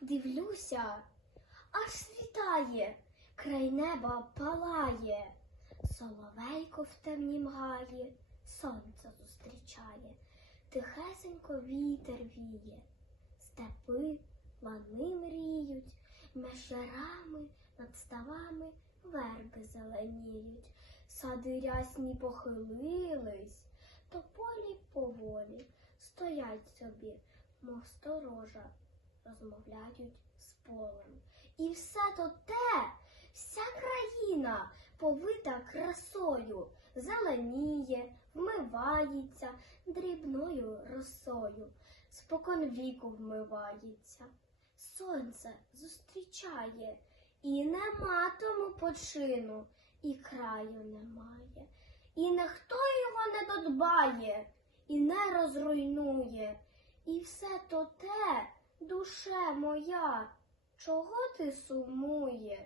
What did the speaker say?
Дивлюся, аж світає, край неба палає, соловейко в темнім гаї, сонце зустрічає, тихесенько вітер віє, степи, лани мріють, меж над ставами верби зеленіють, сади рясні похилились, то полі поволі стоять собі, мов сторожа, розмовляють з полем. І все то те, вся країна повита красою, зеленіє, вмивається дрібною росою, спокон віку вмивається, сонце зустрічає, і нема тому почину, і краю немає, і ніхто його не додбає, і не розруйнує. І все то те, душе моя, чого ти сумуєш?